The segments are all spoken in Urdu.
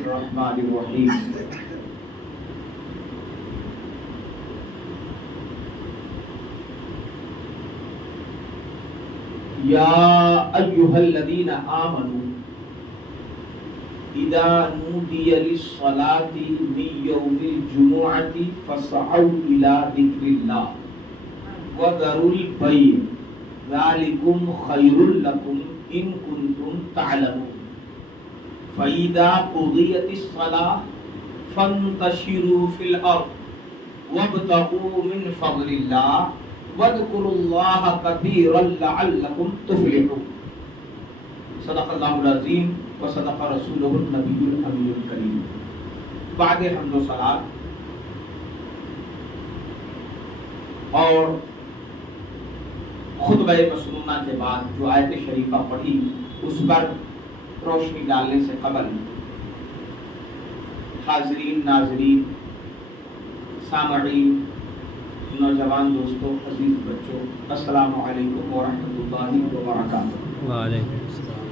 الرحمن الرحیم یا ایھا الذین آمنوا اذا نودی للصلاة من یوم الجمعة فاسعوا الى ذکر اللہ وذروا البیع ذلکم خیر لکم ان کنتم تعلمون فإذا قضيت الصلاة فانتشروا في الأرض وابتغوا من فضل الله واذكروا الله كثيرا لعلكم تفلحون صدق اللہ العظیم وصدق رسولہ النبی الامین الکریم. بعد حمد و صلاۃ اور خطبہ مسنونہ کے بعد جو آیت شریفہ پڑھی اس پر روشنی ڈالنے سے قبل حاضرین، ناظرین، سامعین، نوجوان دوستوں، عزیز بچوں، السلام علیکم ورحمۃ اللہ وبرکاتہ. وعلیکم السلام.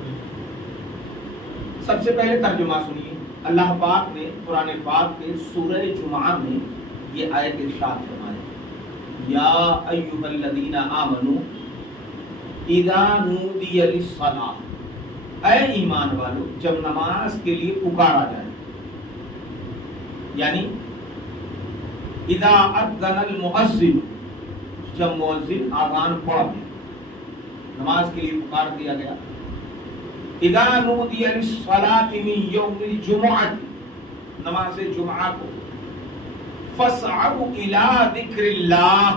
سب سے پہلے ترجمہ سنیے. اللہ پاک نے قرآن پاک کے سورہ جمعہ میں یہ آیت ارشاد فرمایا، یا ایھا الذین آمنوا اذا نودی للصلاۃ، اے ایمان والو جب نماز کے لیے پکارا جائے، یعنی اذا اذن المؤذن، جب مؤذن آذان پڑھ دے، نماز کے لیے پکار دیا گیا. اذا نودی للصلاۃ من یوم الجمعہ، نماز جمعہ کو، فاسعوا الی ذکر اللہ،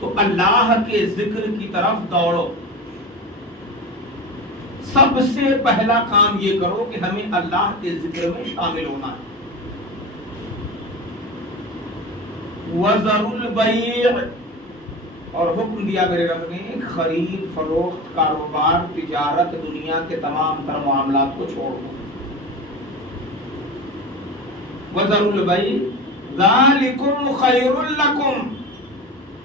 تو اللہ کے ذکر کی طرف دوڑو. سب سے پہلا کام یہ کرو کہ ہمیں اللہ کے ذکر میں شامل ہونا ہے. وَذَرُوا الْبَيْعَ، اور حکم دیا میرے رب نے خرید فروخت، کاروبار، تجارت، دنیا کے تمام تر معاملات کو چھوڑ دو. وَذَرُوا الْبَيْعَ ذَلِكُمْ خَيْرٌ لَكُمْ،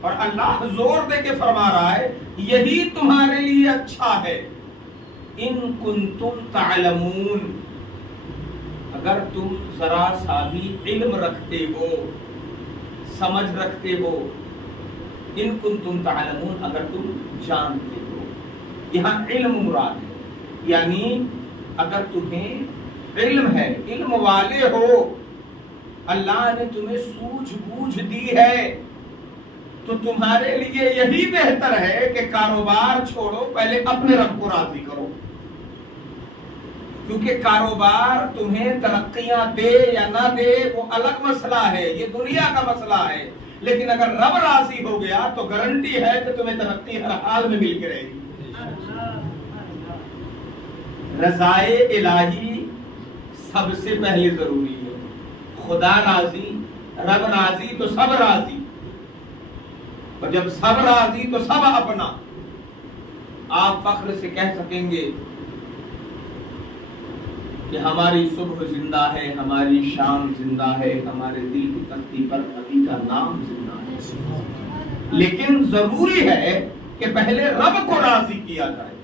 اور اللہ زور دے کے فرما رہا ہے یہی تمہارے لیے اچھا ہے. ان کنتم تعلمون، اگر تم ذرا سا بھی علم رکھتے ہو، سمجھ رکھتے ہو. ان کنتم تعلمون، اگر تم جانتے ہو. یہاں علم مراد ہے، یعنی اگر تمہیں علم ہے، علم والے ہو، اللہ نے تمہیں سوجھ بوجھ دی ہے، تو تمہارے لیے یہی بہتر ہے کہ کاروبار چھوڑو، پہلے اپنے رب کو راضی کرو. کیونکہ کاروبار تمہیں ترقیاں دے یا نہ دے وہ الگ مسئلہ ہے، یہ دنیا کا مسئلہ ہے. لیکن اگر رب راضی ہو گیا تو گارنٹی ہے کہ تمہیں ترقی ہر حال میں مل کے رہے گی. رضائے الہی سب سے پہلے ضروری ہے. خدا راضی، رب راضی تو سب راضی، اور جب سب راضی تو سب اپنا. آپ فخر سے کہہ سکیں گے کہ ہماری صبح زندہ ہے، ہماری شام زندہ ہے، ہمارے دل کی تختی پر نبی کا نام زندہ ہے. لیکن ضروری ہے کہ پہلے رب کو راضی کیا جائے.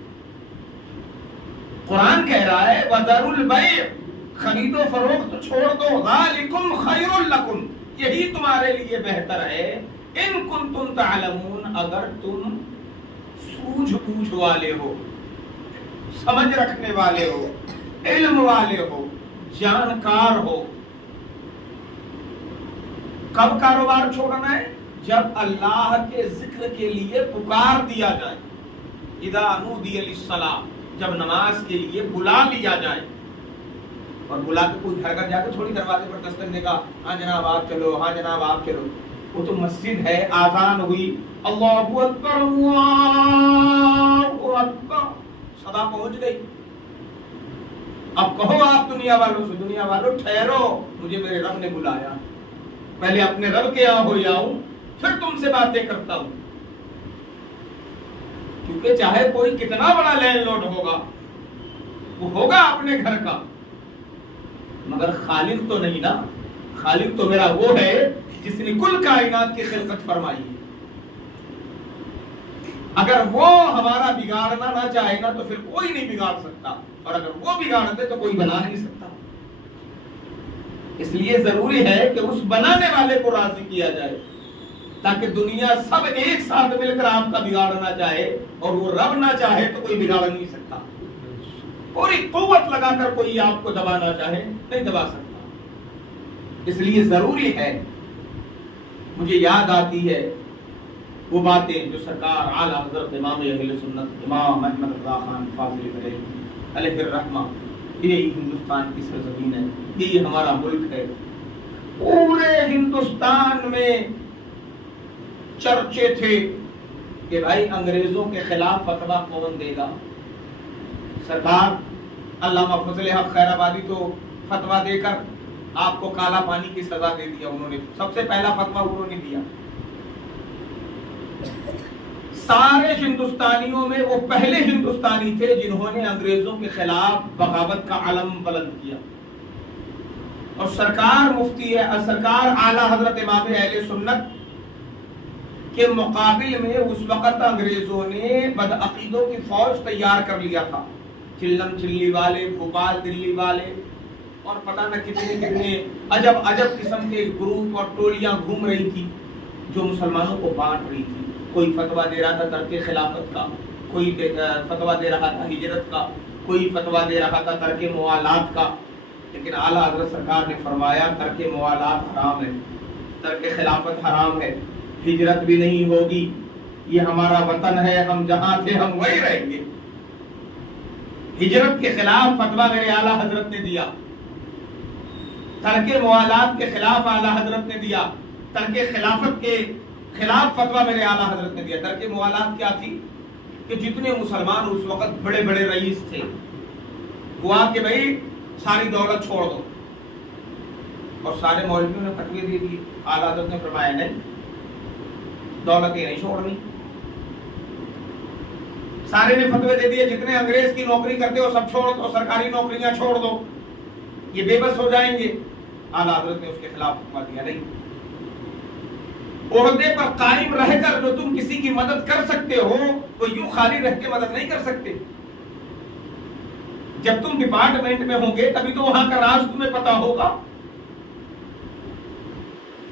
قرآن کہہ رہا ہے وَذَرُوا الْبَيْعَ، خرید و فروخت چھوڑ دو. ذَلِكُمْ خَيْرٌ لَكُمْ، یہی تمہارے لیے بہتر ہے. ان کنتم تعلمون، اگر تم سوجھ بوجھ والے ہو، سمجھ رکھنے والے ہو، علم والے ہو، جانکار ہو. کب کاروبار چھوڑنا ہے؟ جب اللہ کے ذکر کے لیے پکار دیا جائے. اذا نودی للصلاۃ، جب نماز کے لیے بلا لیا جائے. اور بلا کے کوئی گھر گھر جا کے تھوڑی دروازے پر دستک دے گا، ہاں جناب آپ چلو، ہاں جناب آپ چلو. وہ تو مسجد ہے، آذان ہوئی، اللہ اکبر اللہ اکبر، صدا پہنچ گئی. اب کہو آپ دنیا والوں سے، دنیا والوں ٹھہرو، مجھے میرے رب نے بلایا، پہلے اپنے رب کے یہاں ہو جاؤں پھر تم سے باتیں کرتا ہوں. کیونکہ چاہے کوئی کتنا بڑا لینڈ لارڈ ہوگا، وہ ہوگا اپنے گھر کا، مگر خالق تو نہیں نا. خالق تو میرا وہ ہے جس نے کل کائنات کی خلقت فرمائی ہے. اگر وہ ہمارا بگاڑنا نہ چاہے نا تو پھر کوئی نہیں بگاڑ سکتا، اور اگر وہ بگاڑ دے تو کوئی بنا نہیں سکتا۔ اس لیے ضروری ہے کہ اس بنانے والے کو راضی کیا جائے، تاکہ دنیا سب ایک ساتھ مل کر آپ کا بگاڑنا چاہے، اور وہ رب نہ چاہے تو کوئی بگاڑ نہیں سکتا۔ پوری قوت لگا کر کوئی آپ کو دبانا چاہے نہیں دبا سکتا۔ اس لیے ضروری ہے، مجھے یاد آتی ہے وہ باتیں جو سرکار اعلیٰ حضرت امام اہل سنت امام احمد رضا خان فاضل بریلوی علیہ الرحمہ، یہ ہندوستان کی سرزمین ہے، یہ ہمارا ملک ہے، پورے ہندوستان میں چرچے تھے کہ بھائی انگریزوں کے خلاف فتویٰ کون دے گا۔ سرکار علامہ فضل حق خیر آبادی تو فتویٰ دے کر آپ کو کالا پانی کی سزا دے دیا، انہوں نے سب سے پہلا فتویٰ انہوں نے دیا۔ سارے ہندوستانیوں میں وہ پہلے ہندوستانی تھے جنہوں نے انگریزوں کے خلاف بغاوت کا علم بلند کیا، اور سرکار اعلیٰ حضرت امام اہل سنت کے مقابل میں اس وقت انگریزوں نے بدعقیدوں کی فوج تیار کر لیا تھا، چلم چلی والے، بھوپال دلی والے، اور پتہ نہ کتنے عجب قسم کے گروپ اور ٹولیاں گھوم رہی تھی جو مسلمانوں کو بانٹ رہی تھی۔ کوئی فتویٰ دے رہا تھا ترک خلافت کا، کوئی فتویٰ دے رہا تھا ہجرت کا، کوئی فتویٰ دے رہا تھا ترک موالات کا، لیکن اعلیٰ حضرت سرکار نے فرمایا ترک موالات حرام ہے، ترک خلافت حرام ہے، ہجرت بھی نہیں ہوگی، یہ ہمارا وطن ہے، ہم جہاں تھے ہم وہی رہیں گے۔ ہجرت کے خلاف فتویٰ میرے اعلیٰ حضرت نے دیا، ترک موالات کے خلاف اعلیٰ حضرت نے دیا، ترک خلافت کے خلاف فتویٰ میرے اعلیٰ حضرت نے دیا۔ ترک موالات کیا تھی کہ جتنے مسلمان اس وقت بڑے بڑے رئیس تھے، ہوا کہ بھائی ساری دولت چھوڑ دو، اور سارے مولویوں نے فتوے دے دیے۔ اعلیٰ حضرت نے فرمایا نہیں، دولتیں نہیں چھوڑنی۔ سارے نے فتوے دے دیے، جتنے انگریز کی نوکری کرتے ہو سب چھوڑ دو، سرکاری نوکریاں چھوڑ دو، یہ بے بس ہو جائیں گے۔ اعلیٰ حضرت نے اس کے خلاف فتویٰ دیا نہیں، عہدے پر قائم رہ کر جو تم کسی کی مدد کر سکتے ہو وہ یوں خالی رہ کے مدد نہیں کر سکتے۔ جب تم ڈپارٹمنٹ میں ہوں گے تبھی تو وہاں کا راز تمہیں پتا ہوگا۔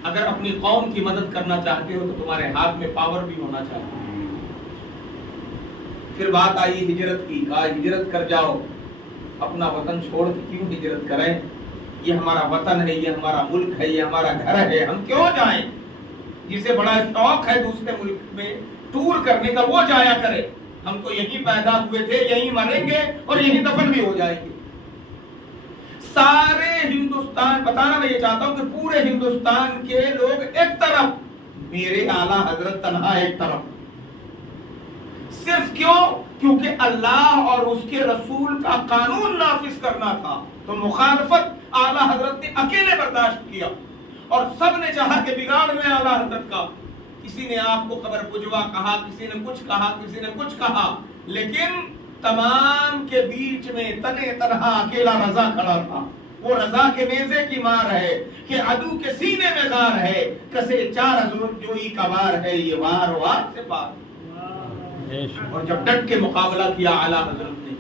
اگر اپنی قوم کی مدد کرنا چاہتے ہو تو تمہارے ہاتھ میں پاور بھی ہونا چاہیے۔ پھر بات آئی ہجرت کی، کہا ہجرت کر جاؤ، اپنا وطن چھوڑ کے کیوں ہجرت کریں؟ یہ ہمارا وطن ہے، یہ ہمارا ملک ہے، یہ ہمارا گھر ہے، ہم کیوں جائیں؟ جسے بڑا شوق ہے دوسرے ملک میں ٹور کرنے کا وہ جایا کرے، ہم تو یہیں پیدا ہوئے تھے، یہیں مریں گے اور یہیں دفن بھی ہو جائیں گے۔ سارے ہندوستان، بتانا میں یہ چاہتا ہوں کہ پورے ہندوستان کے لوگ ایک طرف، میرے اعلیٰ حضرت تنہا ایک طرف۔ صرف کیوں؟ کیونکہ اللہ اور اس کے رسول کا قانون نافذ کرنا تھا، تو مخالفت اعلیٰ حضرت نے اکیلے برداشت کیا، اور سب نے چاہا کہ بگاڑ میں اعلیٰ حضرت کا۔ کسی نے آپ کو قبر پجوا کہا، کسی نے کچھ کہا، کسی نے کچھ کہا، لیکن تمام کے بیچ میں تنے تنہا اکیلا رضا کھڑا تھا۔ وہ رضا کے نیزے کی مار ہے کہ عدو کے سینے میں غار ہے، کسے چار جوئی کا وار ہے، یہ وار وار سے پار۔ اور جب ڈٹ کے مقابلہ کیا اعلیٰ حضرت نے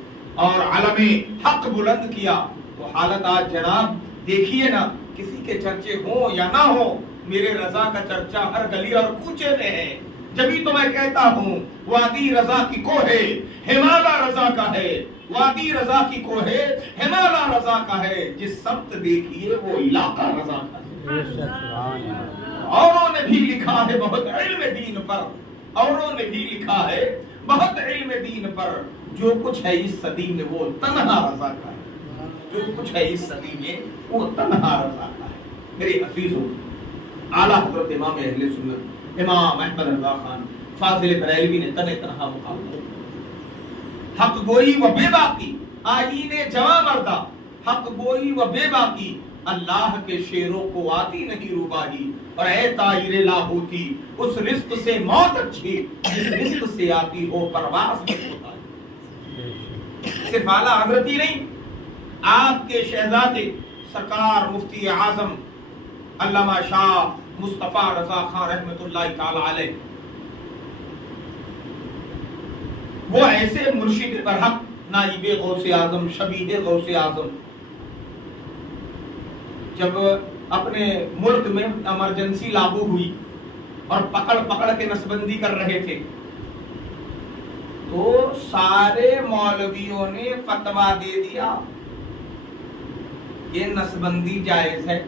اور علم حق بلند کیا، تو حالت آج جناب دیکھیے نا، کسی کے چرچے ہوں یا نہ ہوں، میرے رضا کا چرچا ہر گلی اور کوچے میں ہے۔ جبھی تو میں کہتا ہوں وادی رضا کی کوہ ہمالا رضا کا ہے، وادی رضا کی کوہ ہمالا رضا کا ہے، جس سمت دیکھیے وہ علاقہ رضا کا ہے۔ اوروں نے بھی لکھا ہے بہت علم دین پر، اوروں نے بھی لکھا ہے بہت علم دین پر، جو کچھ ہے اس صدی میں وہ تنہا رضا کا ہے، جو کچھ ہے اس صدی میں وہ تنہا رضا کا ہے۔ میرے عزیزوں، اعلیٰ حضرت امام اہل سنت امام احمد رضا خان فاضل بریلوی نے تنے تنہا مقابلہ، حق گوئی و بے باقی، آئین جواں مردہ، حق گوئی و بے باقی، اللہ کے شیروں کو آتی نہیں روباہی، اور اے طائر لاہوتی اس رزق سے موت اچھی جس رزق سے آتی ہو پرواز میں ہوتا ہے۔ صرف اعلیٰ حضرت ہی نہیں، آپ کے شہزادے سرکار مفتی اعظم علامہ شاہ مصطفیٰ رضا خان رحمۃ اللہ تعالی علیہ، وہ ایسے مرشد برحق، نائب غوث اعظم، شبیہ غوث اعظم، جب اپنے ملک میں ایمرجنسی لاگو ہوئی اور پکڑ کے نسبندی کر رہے تھے، تو سارے مولویوں نے فتویٰ دے دیا یہ نسبندی جائز ہے۔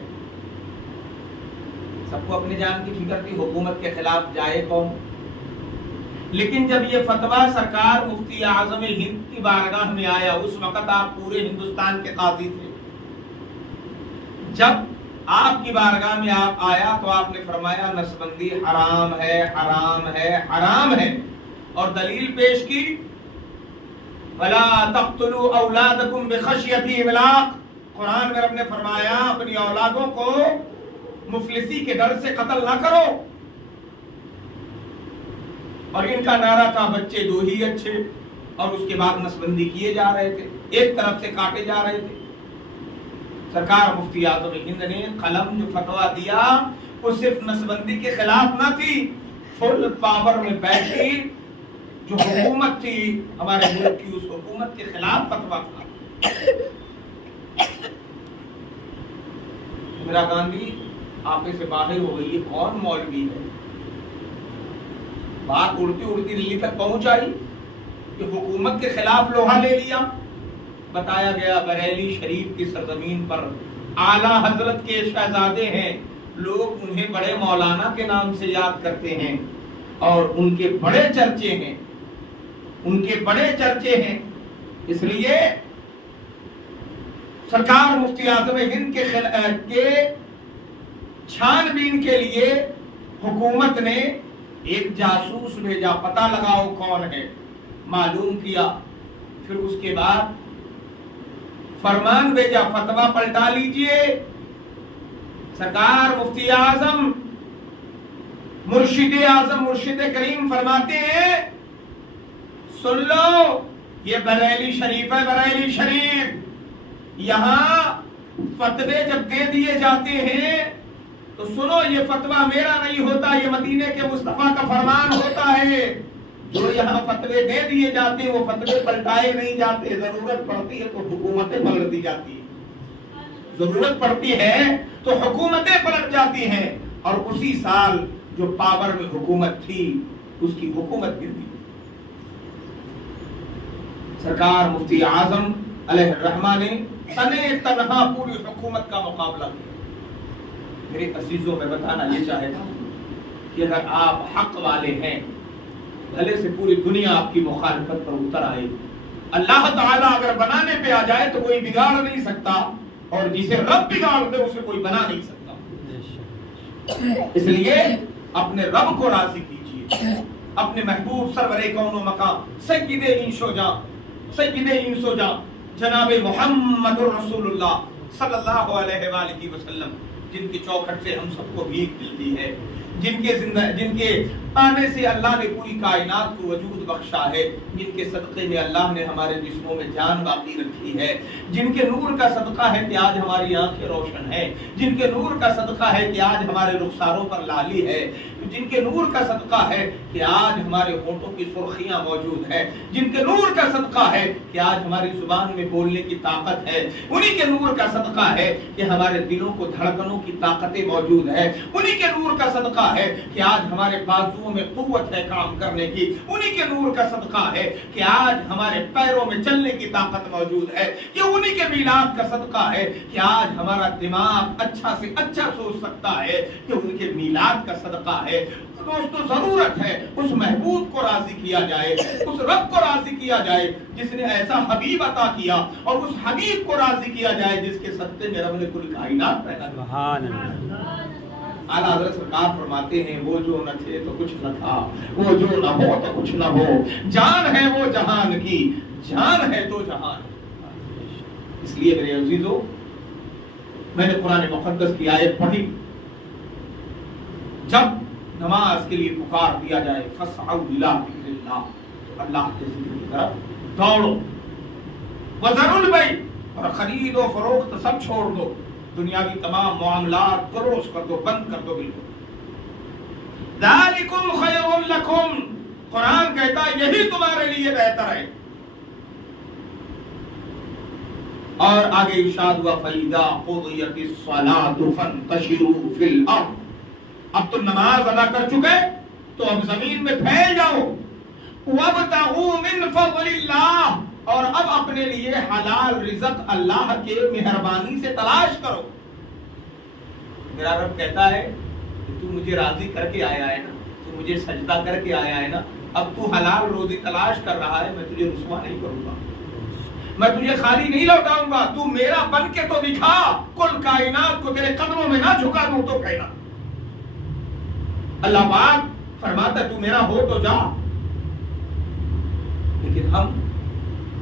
سب کو اپنی جان کی فکر تھی، حکومت کے خلاف جائے کون؟ لیکن جب یہ فتویٰ سرکار مفتی اعظم ہند کی بارگاہ میں آیا، اس وقت آپ پورے ہندوستان کے قاضی تھے، جب آپ کی بارگاہ میں آپ آیا تو آپ نے فرمایا نسبندی حرام ہے، حرام ہے، حرام ہے، اور دلیل پیش کی وَلَا تَقْتُلُوا أَوْلَادَكُمْ بِخَشْيَةِ إِمْلَاقٍ۔ قرآن میں رب نے فرمایا اپنی اولادوں کو مفلسی کے ڈر سے قتل نہ کرو، اور ان کا نعرہ تھا بچے دو ہی اچھے، اور اس کے بعد نسبندی کیے جا رہے تھے، ایک طرف سے کاٹے جا رہے تھے۔ سرکار مفتی اعظم ہند نے قلم جو فتویٰ دیا وہ صرف نسبندی کے خلاف نہ تھی، فل پاور میں بیٹھی جو حکومت تھی ہمارے ملک کی، اس حکومت کے خلاف فتویٰ تھا۔ میرا گاندھی آپے سے باہر ہو گئی، یہ کون مولوی ہے؟ بات اڑتی اڑتی دلی تک پہنچ آئی کہ حکومت کے خلاف لوہا لے لیا۔ بتایا گیا بریلی شریف کی سرزمین پر اعلیٰ حضرت کے شہزادے ہیں، لوگ انہیں بڑے مولانا کے نام سے یاد کرتے ہیں، اور ان کے بڑے چرچے ہیں، ان کے بڑے چرچے ہیں۔ اس لیے سرکار مفتی اعظم ہند کے چھان بین کے لیے حکومت نے ایک جاسوس بھیجا، پتہ لگاؤ کون ہے، معلوم کیا، پھر اس کے بعد فرمان بھیجا فتویٰ پلٹا لیجئے۔ سرکار مفتی اعظم مرشد اعظم مرشد کریم فرماتے ہیں سن لو، یہ بریلی شریف ہے، بریلی شریف، یہاں فتوے جب دے دیے جاتے ہیں تو سنو، یہ فتویٰ میرا نہیں ہوتا، یہ مدینے کے مصطفیٰ کا فرمان ہوتا ہے۔ جو یہاں فتوے دے دیے جاتے ہیں وہ فتوے پلٹائے نہیں جاتے، ضرورت پڑتی ہے تو حکومتیں پلٹ دی جاتی ہیں، ضرورت پڑتی ہے تو حکومتیں پلٹ جاتی ہیں، اور اسی سال جو پاور میں حکومت تھی اس کی حکومت گر گئی۔ سرکار مفتی اعظم علیہ الرحمہ نے تنے تنہا پوری حکومت کا مقابلہ کیا۔ میرے عزیزوں میں بتانا یہ چاہتا ہوں کہ اگر آپ حق والے ہیں، بھلے سے پوری دنیا آپ کی مخالفت پر اتر آئے، اللہ تعالیٰ اگر بنانے پہ آ جائے تو کوئی بگاڑ نہیں سکتا، اور جسے رب بگاڑ دے اسے کوئی بنا نہیں سکتا۔ اس لیے اپنے رب کو راضی کیجیے، اپنے محبوب سرور کون و مقام سید انس و جاں، سید انس و جاں جناب محمد رسول اللہ صلی اللہ علیہ وآلہ وسلم، جن کی چوکھٹ سے ہم سب کو بھیک ملتی ہے، جن کے آنے سے اللہ نے پوری کائنات کو وجود بخشا ہے، جن کے صدقے میں اللہ نے ہمارے جسموں میں جان باقی رکھی ہے، جن کے نور کا صدقہ ہے کہ آج ہماری آنکھیں روشن ہیں، جن کے نور کا صدقہ ہے کہ آج ہمارے رخساروں پر لالی ہے، جن کے نور کا صدقہ ہے کہ آج ہمارے ہونٹوں کی سرخیاں موجود ہیں، جن کے نور کا صدقہ ہے کہ آج ہماری زبان میں بولنے کی طاقت ہے، انہی کے نور کا صدقہ ہے کہ ہمارے دلوں کو دھڑکنوں کی طاقتیں موجود ہے، انہی کے نور کا صدقہ ہے کہ آج ہمارے بازوؤں میں قوت ہے کام کرنے کی، انہی کے نور کا صدقہ ہے کہ آج ہمارے پیروں میں چلنے کی طاقت موجود ہے، یہ انہی کے میلاد کا صدقہ ہے کہ آج ہمارا دماغ اچھا سے اچھا سوچ سکتا ہے، کہ ان کے میلاد کا صدقہ ہے۔ دوستو ضرورت ہے اس محبوب کو راضی کیا جائے، اس رب کو راضی کیا جائے جس نے ایسا حبیب عطا کیا، اور اس حبیب کو راضی کیا جائے جس کے صدقے میں رب نے کل کائنات پیدا کی۔ سبحان اللہ۔ اعلیٰ حضرت سرکار فرماتے ہیں وہ جو نہ تھے تو کچھ نہ تھا، وہ جو نہ ہو تو کچھ نہ ہو، جان ہے وہ جہان کی، جان ہے تو جہان۔ اس لیے میرے عزیزو، میں نے قرآن مقدس کی آیت پڑھی، جب نماز کے لیے پکار دیا جائے فَاسْعَوْا إِلَىٰ ذِكْرِ اللَّهِ، اللہ کے ذکر کی طرف دوڑو، وَذَرُوا الْبَيْعَ، اور خرید و فروخت سب چھوڑ دو، دنیاوی تمام معاملات کلوز کر دو، بند کر دو بالکل۔ ذَلِكُمْ خَيْرٌ لَكُمْ، قرآن کہتا ہے یہی تمہارے لیے بہتر ہے. اور آگے ارشاد ہوا فَإِذَا قُضِيَتِ الصَّلَاةُ فَانتَشِرُوا فِي الْأَرْضِ. اب تو نماز ادا کر چکے تو اب زمین میں پھیل جاؤ. وَابْتَغُوا مِنْ فَضْلِ اللَّهِ. اور اب اپنے لیے حلال رزق اللہ کے مہربانی سے تلاش کرو. میرا رب کہتا ہے کہ تو مجھے راضی کر کے آیا ہے نا, تو مجھے سجدہ کر کے آیا ہے نا, اب تو حلال روزی تلاش کر رہا ہے, میں تجھے رسوا نہیں کروں گا, میں تجھے خالی نہیں لوٹاؤں گا. تو میرا بن کے تو دکھا, کل کائنات کو تیرے قدموں میں نہ جھکا دوں تو کہنا. اللہ پاک فرماتا ہے تو میرا ہو تو جا. لیکن ہم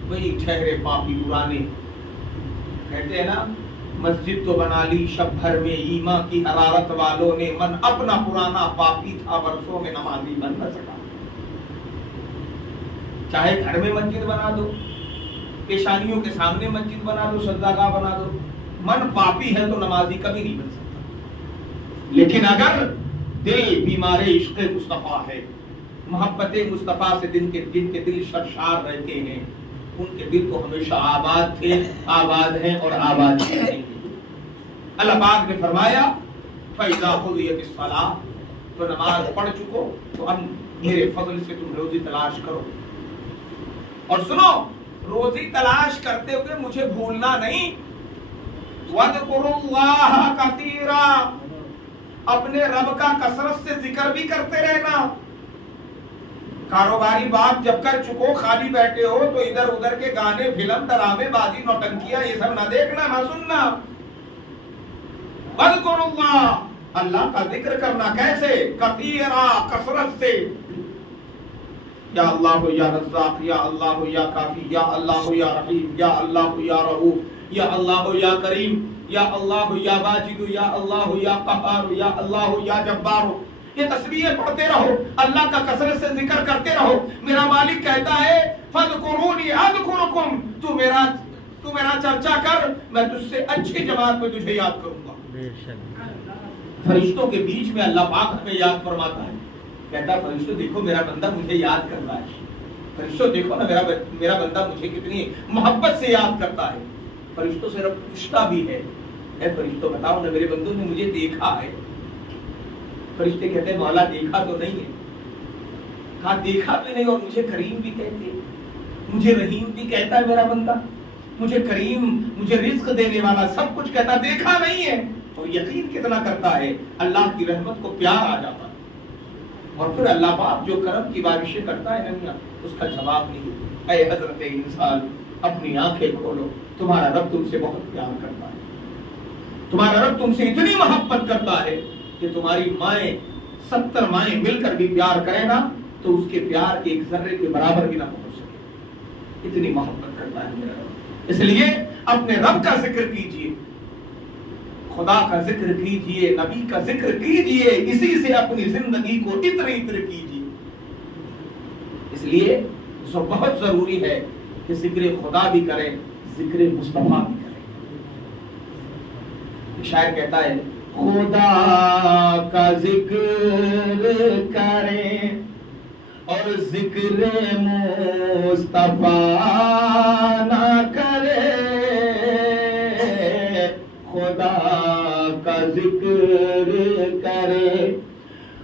وہی ٹھہرے پاپی پرانے کہتے ہیں نا, مسجد تو بنا لی شب بھر میں ایمان کی حرارت والوں نے, من اپنا پرانا پاپی تھا برسوں میں نمازی بن نہ سکا. چاہے گھر میں مسجد بنا دو, پیشانیوں کے سامنے مسجد بنا دو, سجدہ گاہ بنا دو, من پاپی ہے تو نمازی کبھی نہیں بن سکتا. لیکن اگر دل بیمار عشق مصطفیٰ ہے, محبت مصطفیٰ سے جن کے دل سرشار رہتے ہیں, ان کے دل تو ہمیشہ آباد تھے, آباد ہیں اور آباد رہیں گے. اللہ پاک نے فرمایا فَإِذَا قُضِيَتِ الصَّلَاةُ, تو نماز پڑھ چکو تو اب میرے فضل سے تم روزی تلاش کرو. اور سنو, روزی تلاش کرتے ہوئے مجھے بھولنا نہیں. وَاذْكُرُوا اللَّهَ كَثِيرًا, اپنے رب کا کثرت سے ذکر بھی کرتے رہنا. کاروباری بات جب کر چکو, خالی بیٹھے ہو تو ادھر ادھر کے گانے, فلم, ڈرامے بازی, نوٹنکیاں یہ سب نہ دیکھنا, نہ سننا. وَاذْكُرُوا اللَّهَ, اللہ کا ذکر کرنا. کیسے؟ کثیرا, کثرت سے. یا اللہ یا رزاق, یا اللہ یا کافی, یا اللہ یا رحیم, یا اللہ یا رؤوف, یا اللہ یا کریم, یا اللہ یا واجد, یا اللہ یا قہار, یا اللہ یا جبار. یہ تسبیحیں پڑھتے رہو, اللہ کا کثرت سے ذکر کرتے رہو. میرا مالک کہتا ہے فَاذْكُرُونِي أَذْكُرُكُمْ, تو میرا چرچا کر, میں تجھ سے اچھی جماعت میں تجھے یاد کروں گا. فرشتوں کے بیچ میں اللہ پاک ہمیں یاد فرماتا ہے, کہتا ہے فرشتوں دیکھو میرا بندہ مجھے یاد کر رہا ہے. فرشتوں دیکھو نا میرا بندہ مجھے کتنی محبت سے یاد کرتا ہے. فرشتوں سے رب پوچھتا بھی ہے, اے فرشتوں بتاؤ نا میرے بندوں نے مجھے دیکھا ہے. فرشتے کہتے ہیں مولا دیکھا تو نہیں ہے. کہا دیکھا بھی نہیں, اور مجھے کریم بھی کہتے, مجھے رحیم بھی کہتا ہے میرا بندہ, مجھے کریم, مجھے رزق دینے والا, سب کچھ کہتا, دیکھا نہیں ہے. تو یقین کتنا کرتا ہے, اللہ کی رحمت کو پیار آ جاتا ہے. اور پھر اللہ پاک جو کرم کی بارشیں کرتا ہے نا, اس کا جواب نہیں. اے حضرت انسان, اپنی آنکھیں کھولو, تمہارا رب تم سے بہت پیار کرتا ہے. تمہارا رب تم سے اتنی محبت کرتا ہے کہ تمہاری مائیں 70 مائیں مل کر بھی پیار کرے نا تو اس کے پیار کے ایک ذرے کے برابر بھی نہ پہنچ سکے. اتنی محبت کرتا ہے میرا رب. اس لیے اپنے رب کا ذکر کیجئے, خدا کا ذکر کیجئے, نبی کا ذکر کیجئے, اسی سے اپنی زندگی کو عطر کیجئے. اس لیے بہت ضروری ہے کہ ذکر خدا بھی کریں, ذکر مصطفیٰ بھی کریں. شاعر کہتا ہے خدا کا ذکر کریں اور ذکر مصطفیٰ نہ کرے. خدا کا ذکر کرے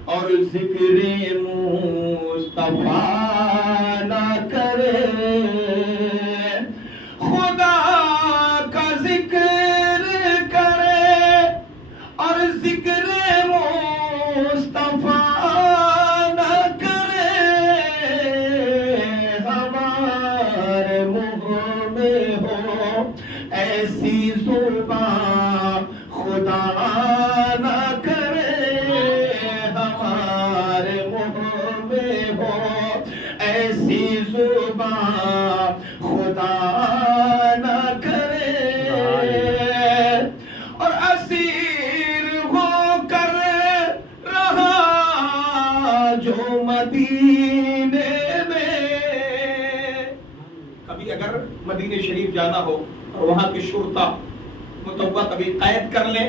اور ذکر مصطفیٰ نہ کرے. خدا کا ذکر کرے اور ذکر مصطفیٰ نہ کرے. ہمارے منہ میں ہو ایسی زبان خدا نہ کرے. ہمارے منہ میں ہو ایسی زبان خدا نہ کرے. اور اسیر ہو کر رہا جو مدینے میں, کبھی اگر مدینے شریف جانا ہو اور وہاں کی شرطا متوقع کبھی قید کر لیں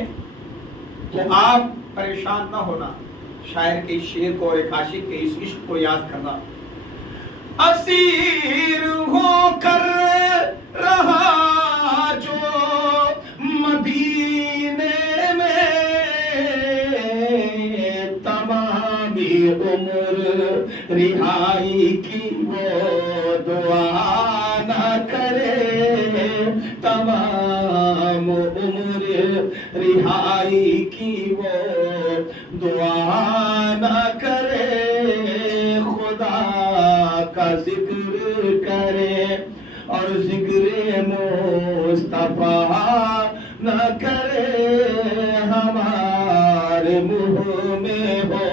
تو آپ پریشان نہ ہونا. شاعر کے اس شعر کو اور ایک عاشق کے اس عشق کو یاد کرنا اسیر ہو کر رہا جو مدینے میں، تمامی عمر رہائی کی وہ دعا نہ کرے، تمام عمر رہائی کی وہ دعا نہ کرے، خدا کا ذکر کرے اور ذکر مصطفیٰ نہ کرے، ہمارے منہ میں ہو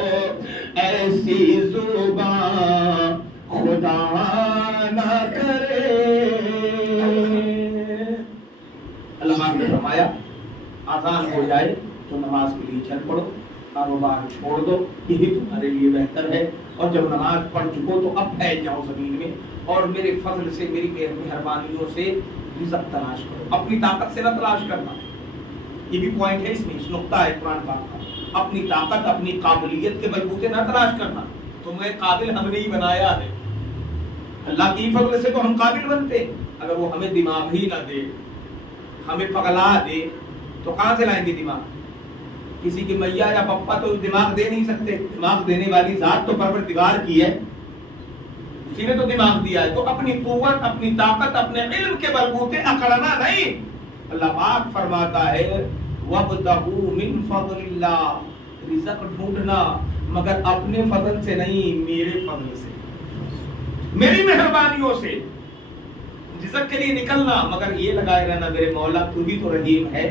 ایسی زبان خدا نہ کرے۔ اللہ نے فرمایا آسان ہو جائے تو نماز کے لیے چل پڑو، کاروبار چھوڑ دو، یہی تمہارے لیے بہتر ہے، اور جب نماز پڑھ چکو تو اب پھیل جاؤ زمین میں اور میرے فضل سے، میری مہربانیوں سے رزق تلاش کرو، اپنی طاقت سے نہ تلاش کرنا۔ یہ بھی پوائنٹ ہے اس میں، اس نقطہ ہے قرآن پاک کا، اپنی طاقت اپنی قابلیت کے بلبوتے نہ تلاش کرنا، تمہیں قابل ہم نے ہی بنایا ہے، اللہ کی فضل سے تو ہم قابل بنتے، اگر وہ ہمیں دماغ ہی نہ دے، ہمیں پگلا دے تو کہاں سے لائیں گے دماغ؟ کسی کی میاں یا پپا تو دماغ دے نہیں سکتے، دماغ دینے والی ذات تو پروردگار کی ہے، اسی نے تو دماغ دیا ہے، تو اپنی قوت اپنی طاقت اپنے علم کے بلبوتے اکڑنا نہیں۔ اللہ پاک فرماتا ہے وَابْتَغُوا مِن فَضْلِ اللَّهِ، رزق ڈھونڈنا مگر اپنے فضل سے نہیں، میرے فضل سے، میری مہربانیوں سے رزق کے لیے نکلنا، مگر یہ لگائے رہنا میرے مولا تو ہی تو رحیم ہے،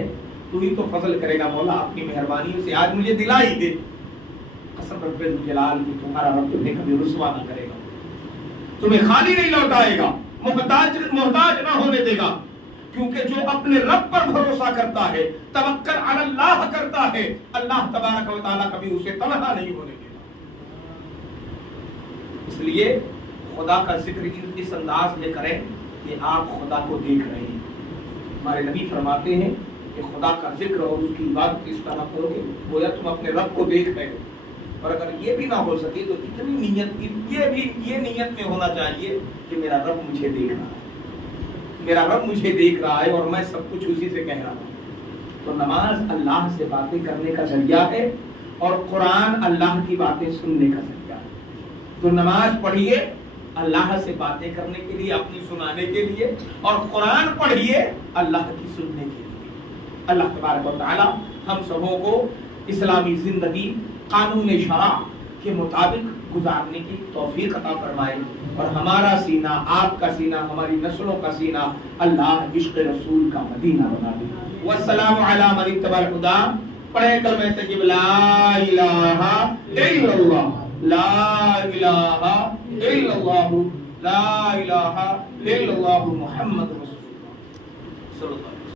تو ہی تو فضل کرے گا مولا اپنی مہربانیوں سے، آج مجھے دلائی دے، قسم رب الجلال کی تمہارا رب تمہیں کبھی رسوا نہ کرے گا، تمہیں خالی نہیں لوٹائے گا، محتاج نہ ہونے دے گا، کیونکہ جو اپنے رب پر بھروسہ کرتا ہے، توکل علی اللہ کرتا ہے، اللہ تبارک و تعالیٰ کبھی اسے تنہا نہیں ہونے دے گا۔ اس لیے خدا کا ذکر اس انداز میں کریں کہ آپ خدا کو دیکھ رہے ہیں۔ ہمارے نبی فرماتے ہیں کہ خدا کا ذکر اور اس کی عبادت اس طرح کرو کہ گویا تم اپنے رب کو دیکھ رہے ہو، اور اگر یہ بھی نہ ہو سکے تو اتنی نیت، یہ نیت میں ہونا چاہیے کہ میرا رب مجھے دیکھ رہا ہے، میرا رب مجھے دیکھ رہا ہے اور میں سب کچھ اسی سے کہہ رہا ہوں۔ تو نماز اللہ سے باتیں کرنے کا ذریعہ ہے اور قرآن اللہ کی باتیں سننے کا ذریعہ ہے، تو نماز پڑھیے اللہ سے باتیں کرنے کے لیے، اپنی سنانے کے لیے، اور قرآن پڑھیے اللہ کی سننے کے لیے۔ اللہ تبارک و تعالی ہم سبوں کو اسلامی زندگی قانون شرع کے مطابق گزارنے کی توفیق عطا فرمائے، اور ہمارا سینہ، آپ کا سینہ، ہماری نسلوں کا سینہ اللہ عشق رسول کا مدینہ بنا دے۔ والسلام علی من اتبع الہدی، پڑھے کلمہ طیب لا الہ الا اللہ، لا الہ الا اللہ، لا الہ الا اللہ محمد رسول اللہ صلی اللہ علیہ وسلم۔